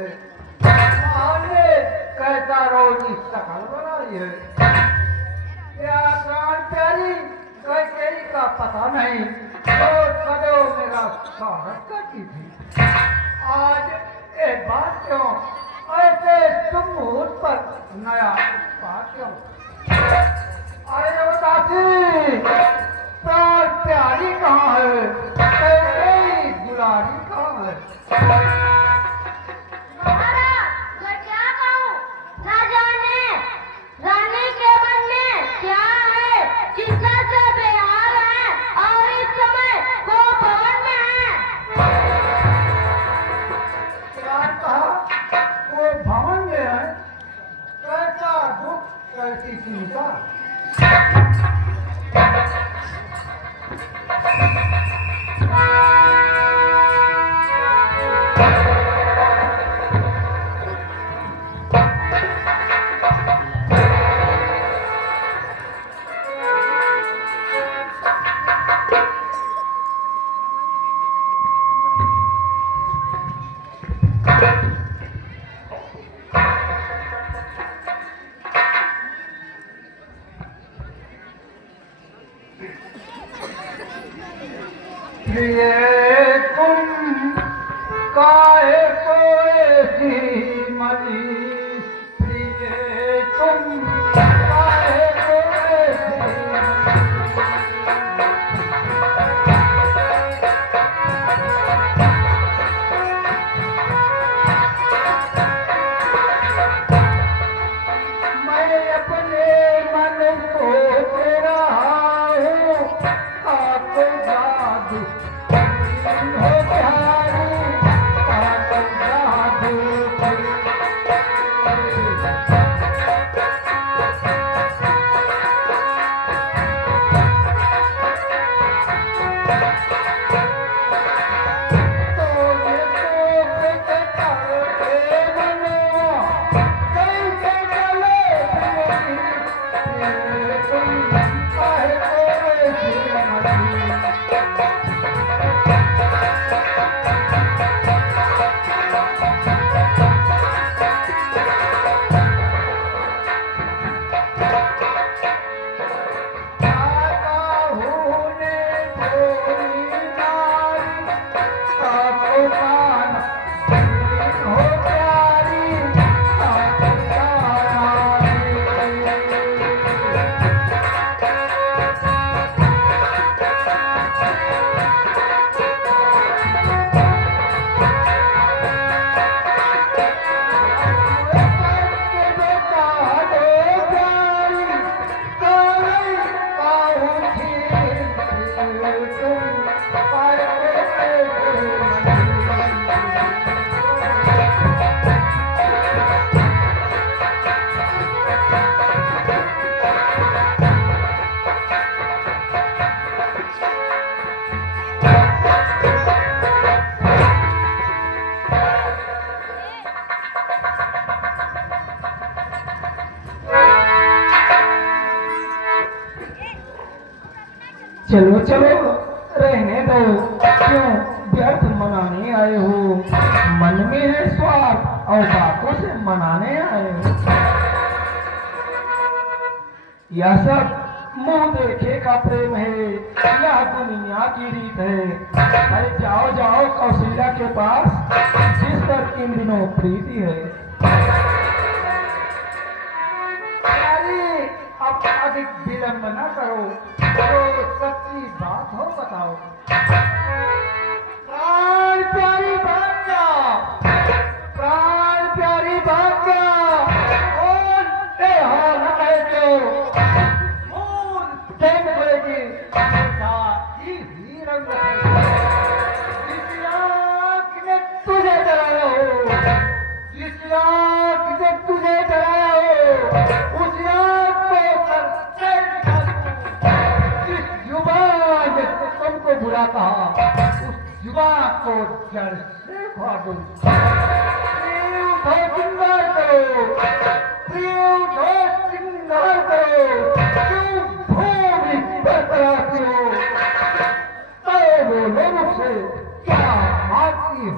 है। माने कैसा रोज की शकल बनाई है। क्या प्राण प्यारी कैकेयी का पता नहीं, तो सदैव मेरा स्वागत करती थी। आज एक बात क्यों, ऐसे तुम मुहूर्त पर नया बात क्यों? अरे बताती, प्राण प्यारी कहाँ है? कैकेयी दुलारी कहाँ है? महाराज, मैं क्या कहूँ? ना जाने रानी के मन में क्या है, कितना से बेहाल है और इस समय वो भवन में है। क्या कहा? वो भवन में है? कैसा दुख, कैसी चिंता? प्रिय तुम काहे को ऐसी मनी, प्रिय तुम काहे को ऐसी मनी। मैं अपने मन को तेरा हूँ, आपको जादू हो प्यारी, आपको जादू चलो चलो रहने दो, क्यों व्यर्थ मनाने आए हो? मन में है स्वार्थ और बातों से मनाने आए हो। यह सब मुंह देखे का प्रेम है, यह दुनिया की रीत है। अरे जाओ जाओ कौशल्या के पास, जिस पर इन दिनों प्रीति है। प्यारी, अब अधिक विलंब न करो, तो सच्ची बात हो बताओ। प्राण प्यारी बात क्या? प्राण प्यारी बात क्या? और बेहाल है जो फूल प्रेम बोलेगी, ऐसा ही रंग है। जिस आँख ने तुझे डराया हो, जिस आँख ने तुझे डराया हो, उस आँख को जिस जुबान ने तुमको बुरा कहा, उस जुबान को जड़ से उखाड़ दो। प्रिय उठो श्रृंगार करो, प्रिय उठो श्रृंगार करो, क्यों भूमि बरकराती हो? तो बोलो मुझसे क्या मांगती हो?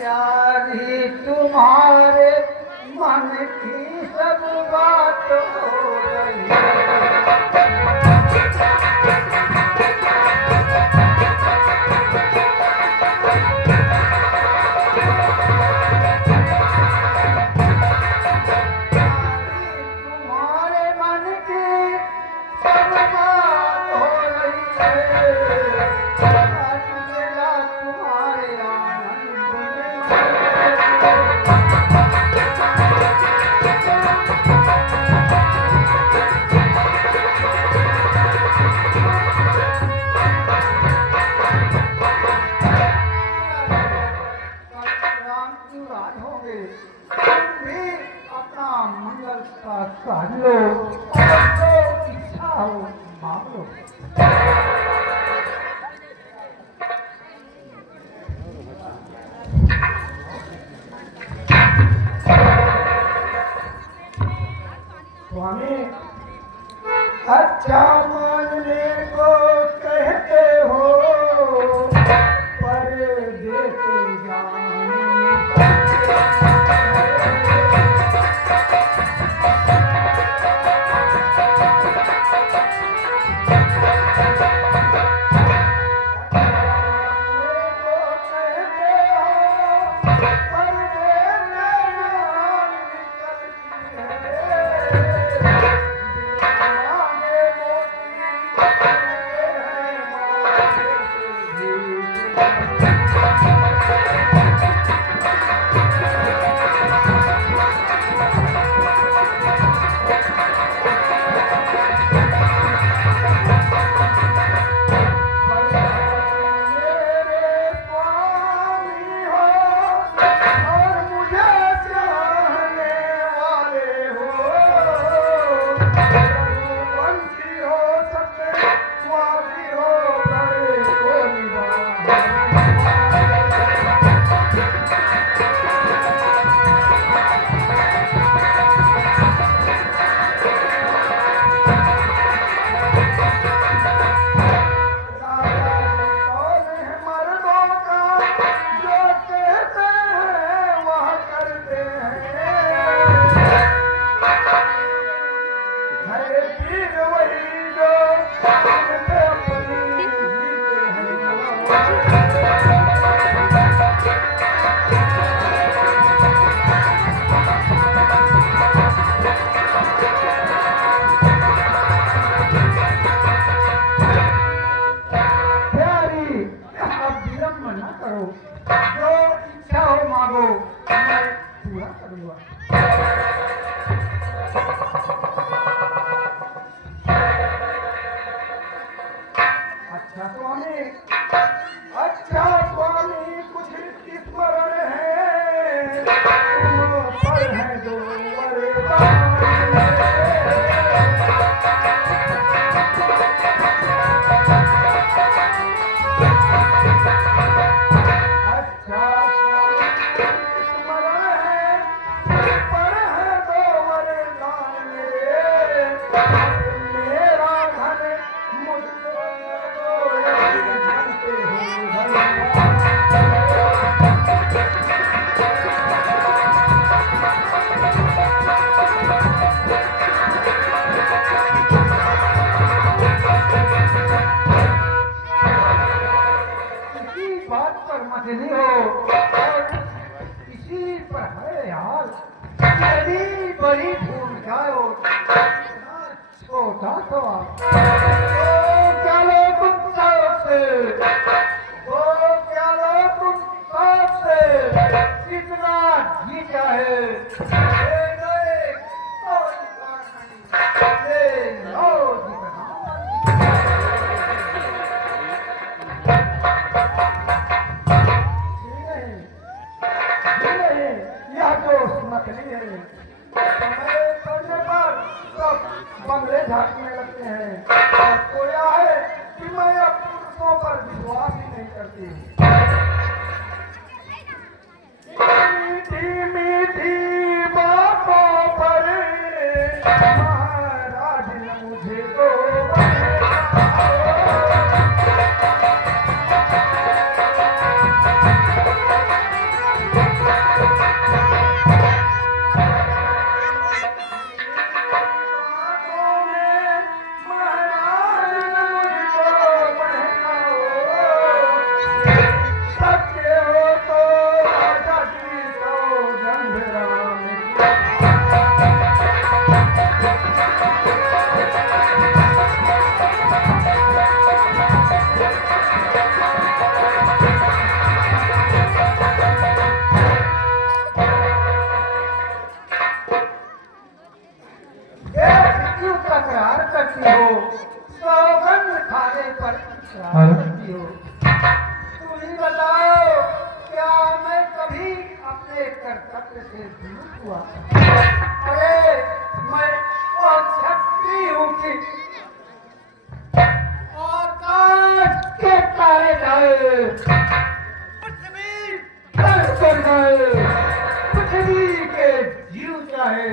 प्यारी तुम्हारे मन की सब बात हो रही तुम्हारे मन की सब बात हो रही है आज मेरा तुम्हारे आनंद राम की राज होंगे तुम भी अपना मंगल का साध लो और जो इच्छा हो मांग लो स्वामी अच्छा मानने को कहते हो पर देते जान जो इच्छा हो मांगो मैं पूरा करूंगा अच्छा स्वामी कुछ स्मरण है तुम पर है दो वरदान मछली हो और इसी पर है यार बड़ी बड़ी भूमिका हो छोटा सवाल चलो तुम सबसे वो क्या लो तुम सबसे कितना जी चाहे ले गए कोई बात नहीं ले लो नकली है समय पड़ने पर सब बंगले झांकने लगते हैं और कोया है कि मैं अब पुरुषों पर विश्वास ही नहीं करती मीठी मीठी बातों पर महाराज ने मुझे तो अपने कर्तव्य से दूर हुआ। अरे मैं बहुत शक्ति हूँ कि आकाश के तारे जाए, पृथ्वी कर जाए, पृथ्वी के जीव चाहे,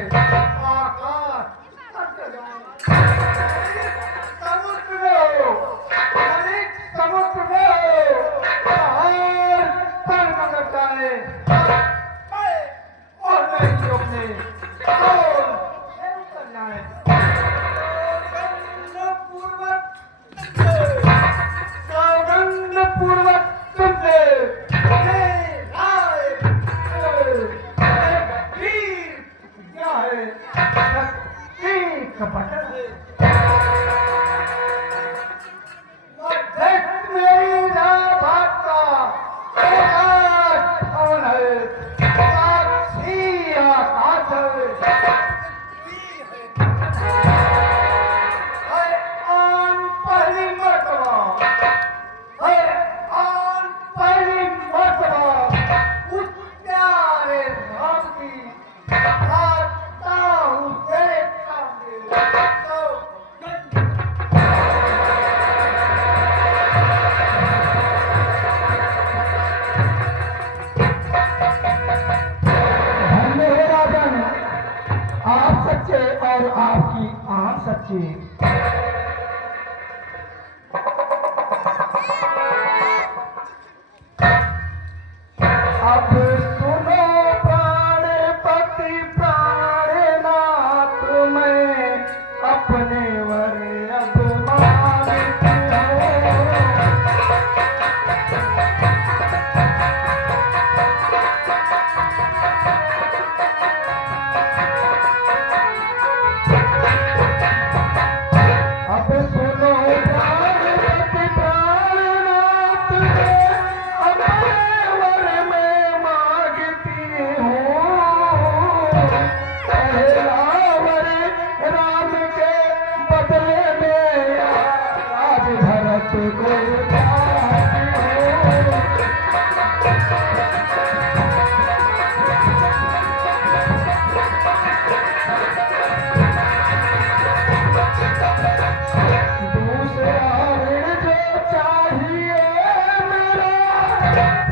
आकाश कर जाए, समुद्र में हो, समुद्र में हो, पहाड़ पर मगर जाए, और नहीं रोकने, और कर जाए। पूर्वक तुमसे क्या है कपट मेरी भाग का कौन है, साक्षी आकाश है, आन पहली मर्तबा पहली मर्तबा उस प्यारे राम की आता हूँ तेरे सामने। धन्य हो राजन, आप सच्चे और आपकी आम सच्ची। अब सुनो प्राणपति प्राणनाथ, मैं अपने वर अभिमानित अब सुनो प्राणपति प्राणनाथ, अपने वर में मांगती हूँ, पहला वर राम के बदले में आज भरत को चाहती हूँ। दूसरा ऋण जो चाहिए मेरा,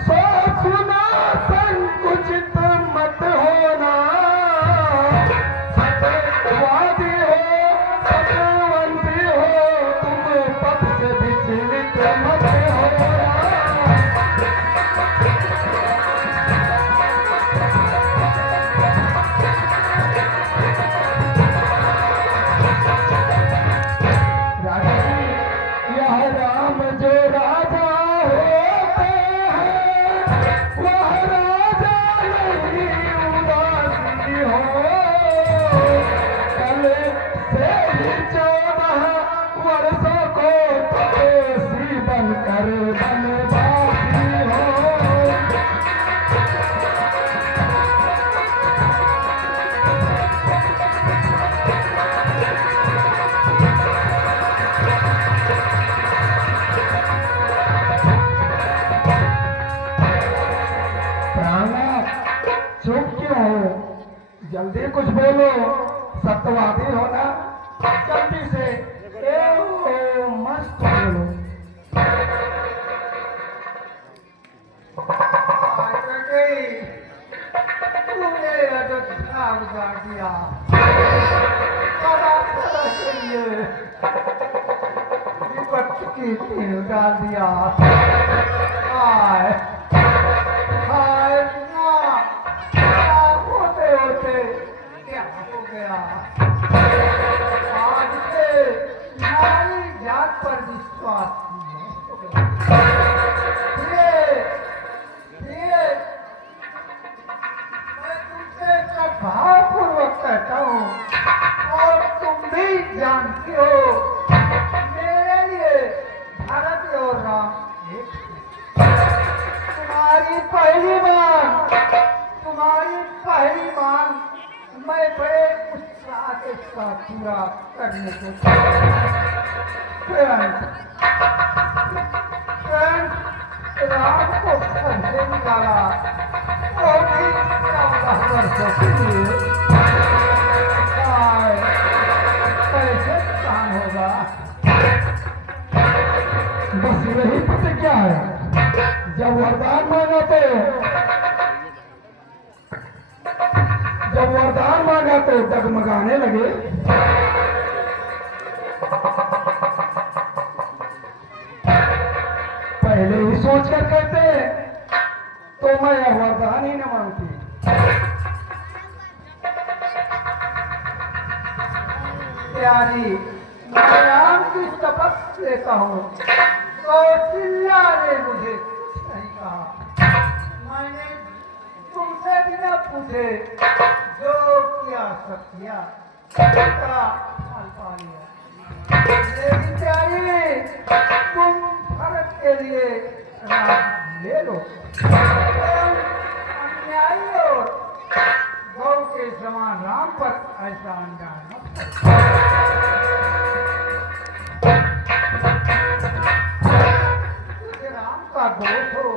सो सुना संकुचित मत होना, सत्यवादी हो सत्यवंती हो, तुम पथ से विचलित मत होना। राजा जी, यह राम जो राजा होते हैं, वह राजा नहीं उदासी हो, कल से ही 14 वर्षों को तपस्वी बनकर बनवासी हो। प्राणनाथ, चुप क्यों हो? जल्दी कुछ बोलो, सत्यवादी हो ना? जल्दी से मस्त बोलो। तूने अयोध्या उजाड़ दिया, विपत्ति की तीन उजाड़ दिया। हाय हाय ना, क्या होते होते क्या हो गया। आज से नारी जात पर विश्वास नहीं हो गया। मैं तुमसे भावपूर्वक कहता हूँ, और तुम भी जानती हो, मेरे लिए भारत और राम एक थे। तुम्हारी पहली मांग मैं बड़े उत्साह के साथ पूरा करने को राम को घर से निकाला, वो भी तो डगमगाने लगे। पहले ही सोच कर कहते तो मैं यह वरदान ही न मांगती। प्यारी, मैं राम की शपथ लेता हूँ तो चिल्ला ने मुझे कुछ नहीं कहा। मैंने तुमसे बिना पूछे जो किया सब किया, सबका फल पा लिया। लेकिन प्यारी, तुम फर्क के लिए राम ले लो। अन्यायी और गौ के समान राम पर ऐसा अन्याय मत करो। राम का दोष हो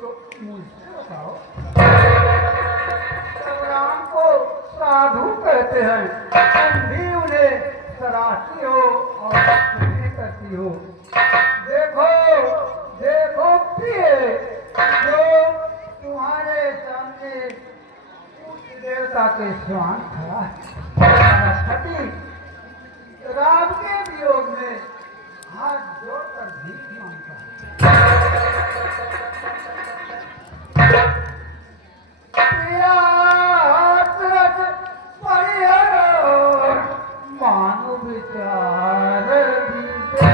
तो मुझसे बताओ। जब राम को साधु कहते हैं, तुम भी उन्हें सराहती हो और स्नेह करती हो। देखो देखो प्रिय, जो तुम्हारे सामने उस देवता के समान खड़ा है, सती राम के वियोग में हाथ जोड़कर भीख मांगता है। प्रिया हाथ परिहर मानो विचार दीते।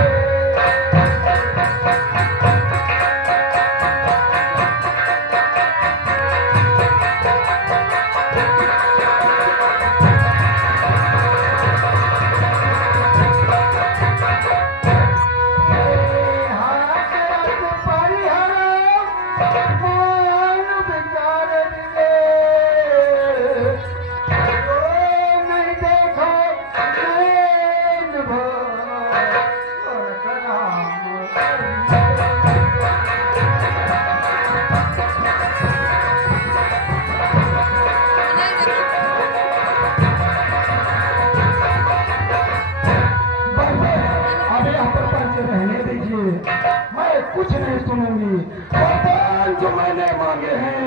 कुछ नहीं सुनूंगी। वरदान जो मैंने मांगे हैं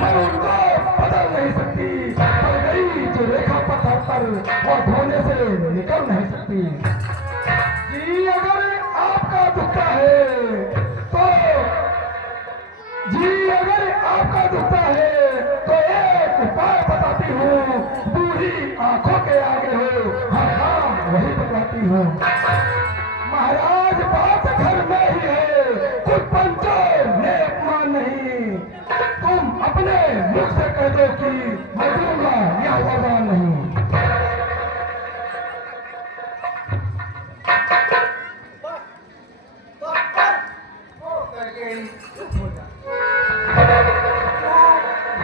मैं उनको बदल नहीं सकती। पर गई जो रेखा पत्थर पर और धोने से निकल नहीं सकती। जी अगर आपका दुखता है तो एक उपाय बताती हूँ। बूढ़ी आंखों के आगे हो हर काम वही बताती हूँ। महाराज बात घर में ही है, कुछ पंचो ने अपमान नहीं। तुम अपने मुख से कह दो कि मैं दूंगा यह वरदान नहीं।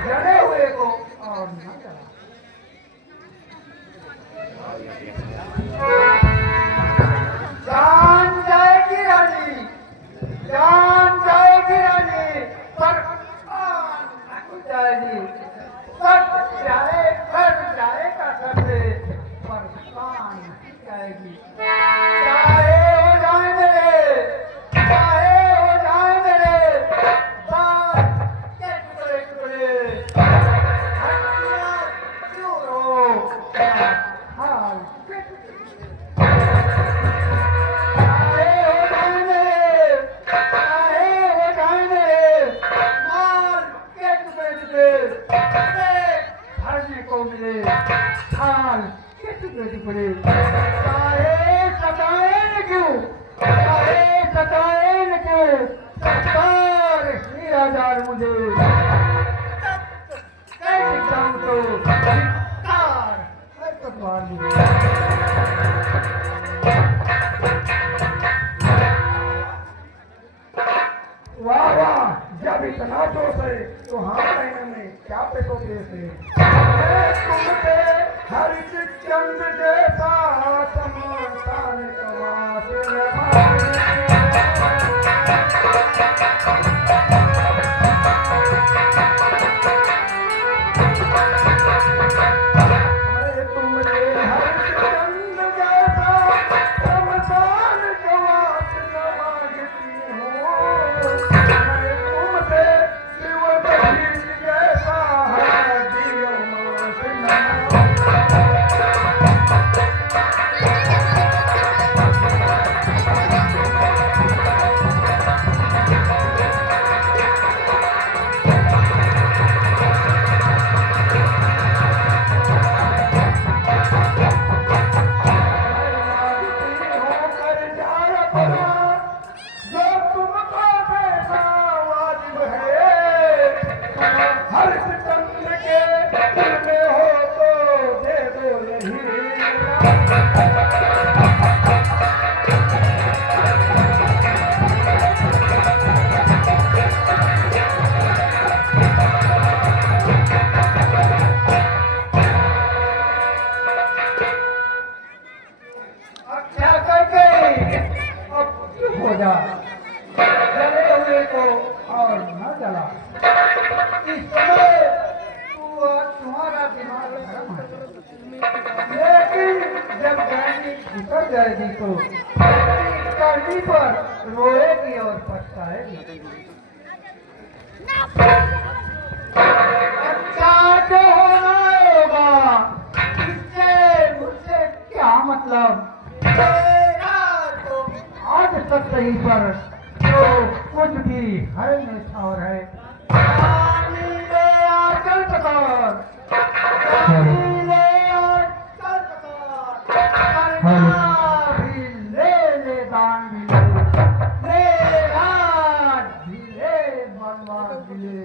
जड़े हुए को और न जला। जान जाएगी रानी, जान जाएगी रानी, पर आन नहीं जाएगी। सच जाए कर जाएगा सबसे, पर कान नहीं जाएगी। चाहे हो जाए मेरे, चाहे हो जाए मेरे बाल के टुकड़े टुकड़े, हड्डियां चूर हो, हाल के टुकड़े। थाल के टुकड़े टुकड़े, चाहे सताए न क्यों, चाहे सताए न क्यों, सरकार ही आजार मुझे कैसे जाऊं तो सरकार है तत्वार मुझे। वाह वाह, जब इतना जोश है तो हाँ कहने में क्या पे तो देश है। तुमसे हरित चंद्र जैसा समासान तुमसे हरित चंद्र जैसा समासान मांगती हूँ। तुमसे शिव जैसा है दियो मां जाएगी तो करनी पर रोएगी और पछताएगी। अच्छा जो होना होगा, इससे मुझसे क्या मतलब? आज तक सही पर जो कुछ भी है निछावर है। पानी ले आ चल पकार, पानी ले आ चल पकार, करना भी ले दान भी ले राज भी ले बलवान भी ले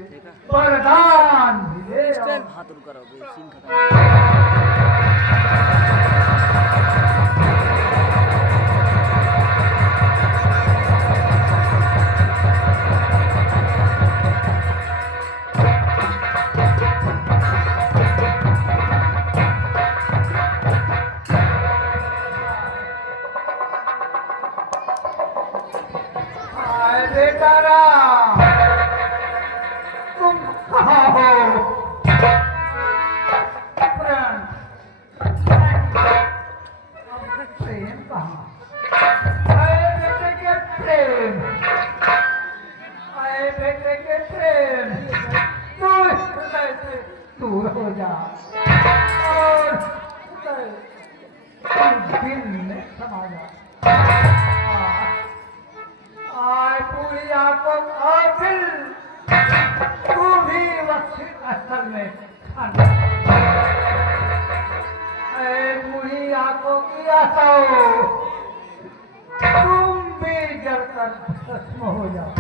वरदान भी ले। हाथ रुका रहोगे सीन खत्म। आए बेटा राम, तुम कहाँ हो? प्रेम प्रेम कहाँ? आए बेटे के प्रेम, आए बेटे के प्रेम, तू हृदय से दूर हो जा और हृदय दिल में समा जा। आए पूरी आंखों और दिल तू भी वक्षित असल में खाना। ऐ पूरी आंखों की आशाओं, तुम भी जलकर भस्म हो जाओ।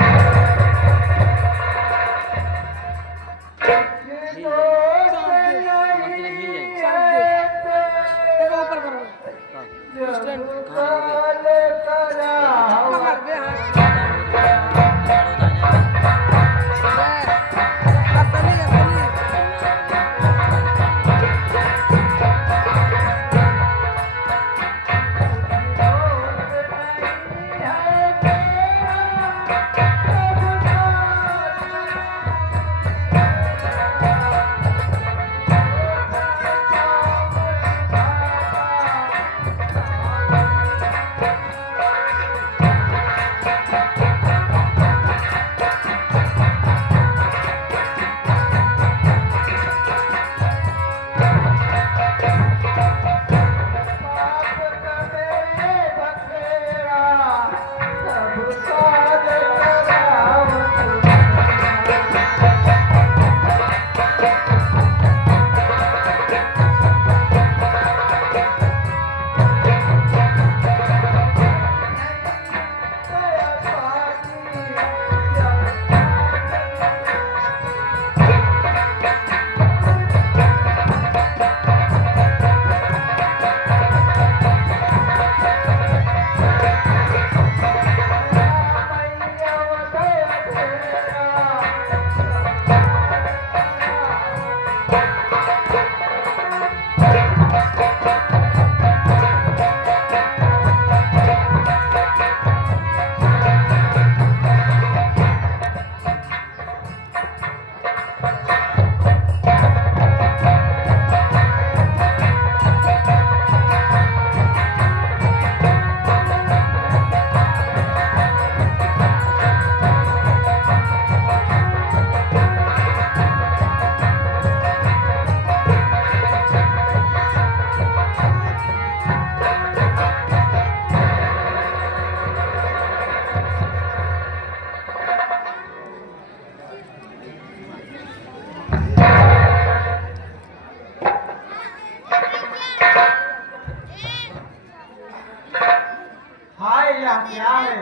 क्या है?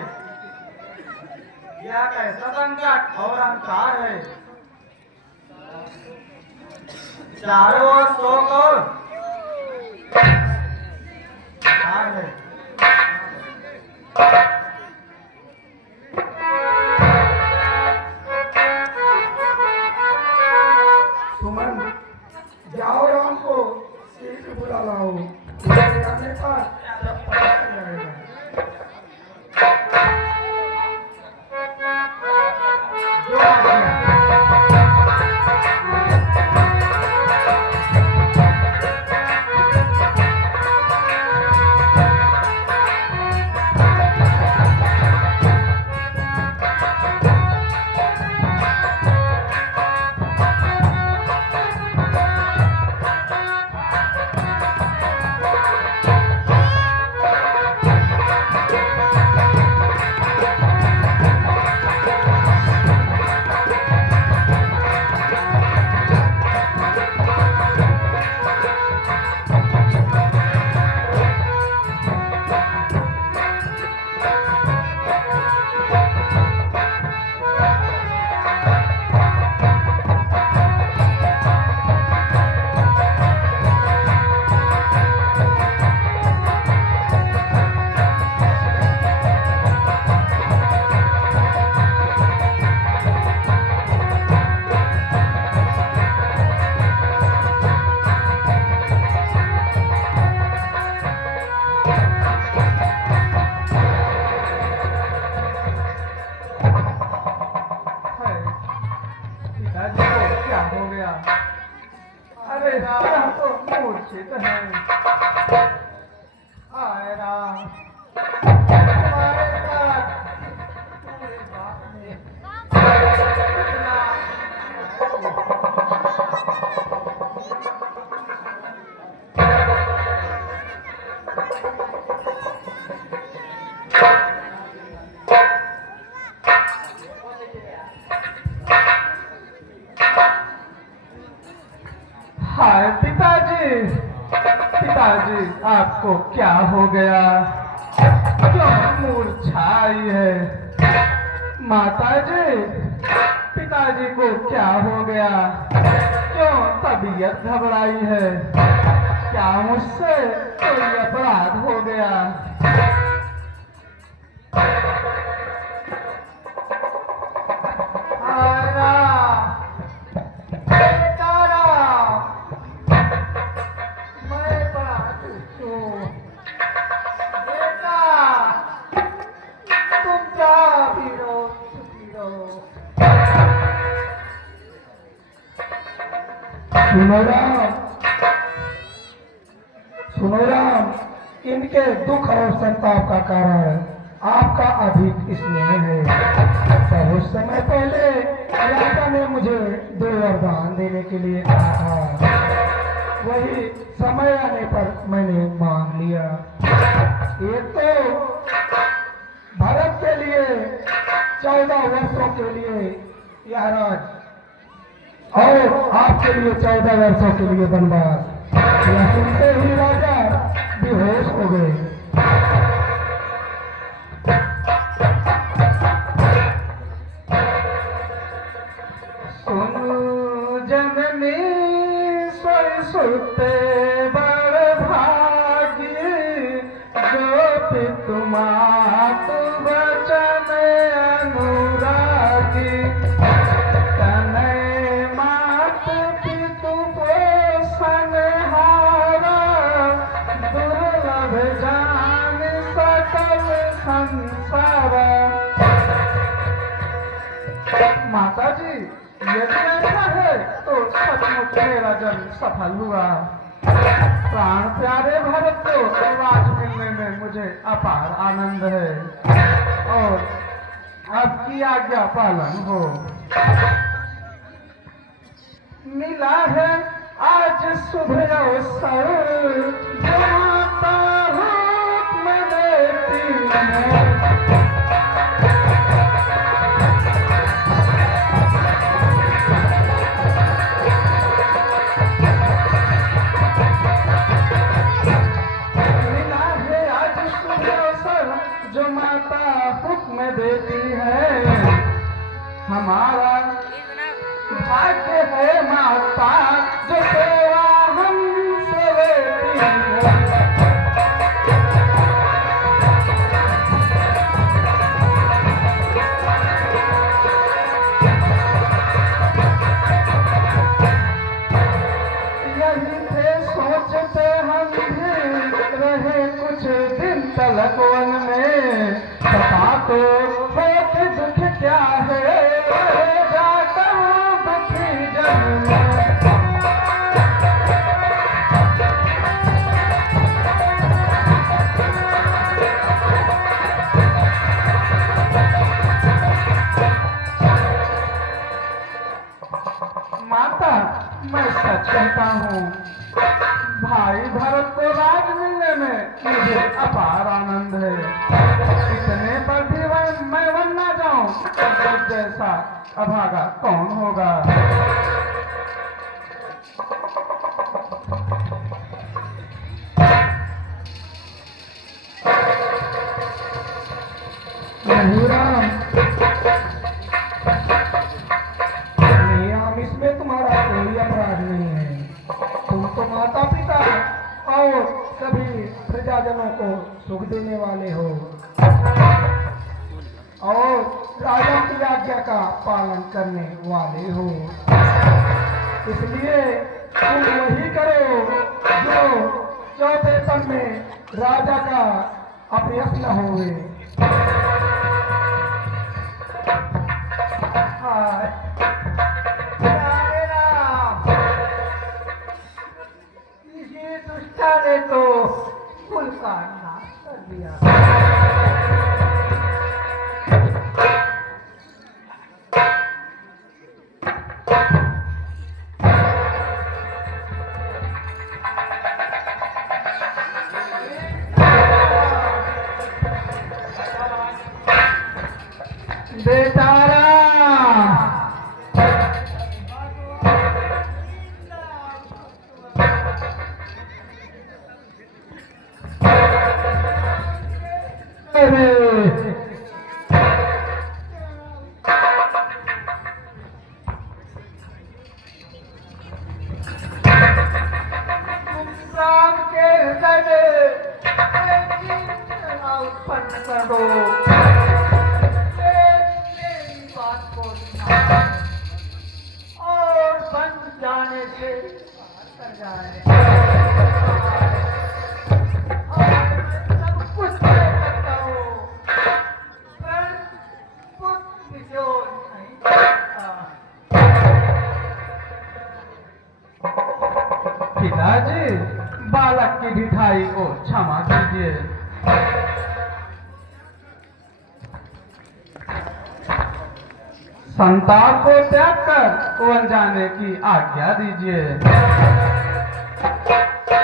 यह कैसा संकट और अंकार है? चारों ओर शोक और हार है। सुमन, जाओ राम को सीट बुला लाओ। उसके आने पर सब पता चल जाएगा। जो आ गया। यह तो मूर्छित है। हाय राम, तुम्हारे साथ पूरे बाप ने हाय पिताजी, पिताजी आपको क्या हो गया? क्यों मूर्छाई है? माताजी, पिताजी को क्या हो गया? क्यों तबीयत घबराई है? क्या मुझसे कोई अपराध हो गया? हाय राम, बेटा राम, मैं बड़ा दुष्ट हूँ। बेटा, तुम जहाँ भी रहो, सुखी रहो। सुनो राम, सुनो राम, इनके दुख और संताप का कारण आपका अधिक स्नेह है। बहुत समय पहले राजा ने मुझे 2 वरदान देने के लिए कहा था, वही समय आने पर मैंने मांग लिया। एक तो भारत के लिए 14 वर्षों के लिए यह राज, और आपके लिए 14 वर्षों के लिए वनवास। यह सुनते ही राजा बेहोश हो गए। सुनु जननी सुते बड़ भागी, जो पितु मातु वचन अनुरागी। तनय मात पितु पोषण हारा, दुर्लभ जान सकल संसार। माता जी, यदि ऐसा है तो सचमुच मेरा जन्म सफल हुआ। प्राण प्यारे भरत को राज मिलने में मुझे अपार आनंद है, और आपकी आज्ञा पालन हो। मिला है आज शुभ अवसर, जो माता हुक्म देती है। जो माता हुक्म देती है, हमारा भाग्य है माता जो सेवा हमसे लेती है। यही थे सोचते हम भी रहे कुछ दिन तलक वन में। बता तो पेट दुख क्या है, रहे जाकर दुखी जन में। माता, मैं सच कहता हूँ, भाई भरत को राज मिलने में मुझे अपार आनंद है। इतने पर भी मैं वन ना जाऊं तो जब जैसा अभागा कौन होगा। नहीं राम, नहीं राम, इसमें तुम्हारा कोई अपराध नहीं है। तुम तो माता पिता और सभी प्रजाजनों को सुख देने वाले हो, और राजा की आज्ञा का पालन करने वाले हो। इसलिए तुम वही करो जो चौथे पन में राजा का अपयश न होवे। हाय प्यारे राम, पिता ने तो कुल का नाश कर दिया। बेचारा राम के हृदय में चिंता उत्पन्न कर दो। मेरी बात को सुना और बन जाने से बाहर कर जाए। सब कुछ कर सकता हूँ, पर कुछ निचोड़ नहीं सकता। पिताजी, बालक की ढिठाई को क्षमा कीजिए। संताप को त्याग कर वन जाने की आज्ञा दीजिए।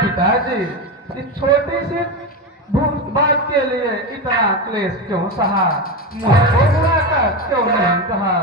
पिताजी, इस छोटी सी बात के लिए इतना क्लेश क्यों सहा? मुझको बुलाकर क्यों नहीं कहा?